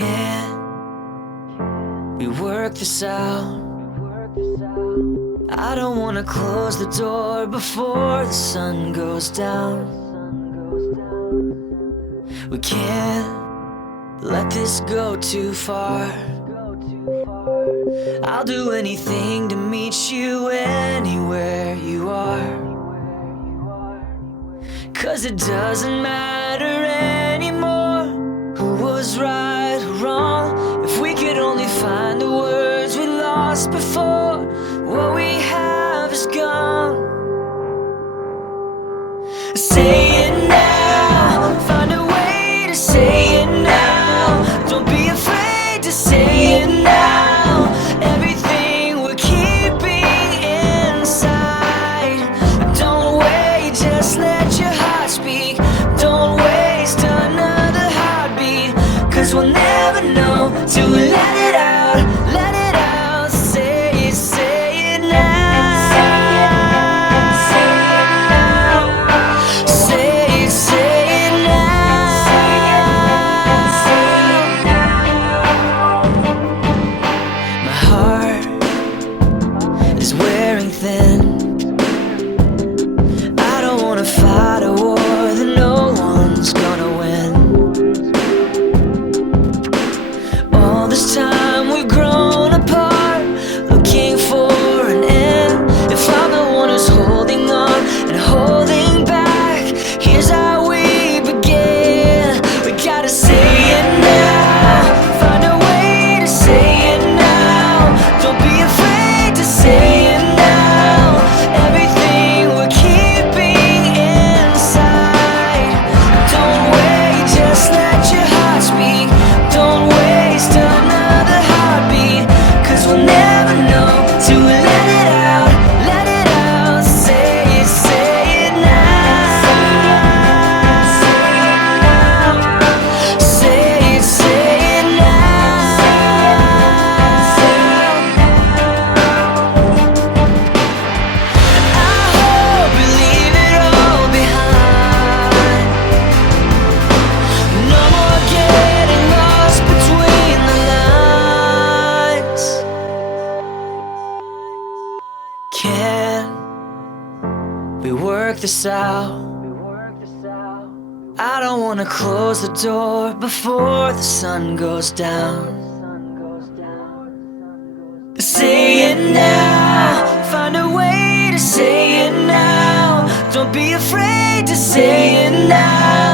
Can't we work this out? I don't wanna close the door before the sun goes down. We can't let this go too far. I'll do anything to meet you anywhere you are. 'Cause it doesn't matter anymore who was right or wrong. If we could only find the words we lost before, what we have is gone. Say it now, find a way to say it now. Don't be afraid to say it now. Everything we're keeping inside. Don't wait, just let your heart speak. Don't waste another heartbeat, 'cause we'll never know till we let it out, let it out. Say it now. Say it now. My heart is wearing thin. I don't wanna fight a war that no one's gonna win. All this time we've grown apart, looking for an end. If I'm the one who's holding on and holding back, here's how we begin. We gotta say it now, find a way to say it now. Don't be afraid to say it now. Everything we're keeping inside. Don't wait, just let your heart speak. Don't waste another heartbeat, 'cause we'll never know till we let it out, let it out. Say it now. Say it now. I hope you leave it all behind. No more getting lost between the lines. Can we work this out? I don't wanna close the door before the sun goes down. Say it now, find a way to say it now. Don't be afraid to say it now.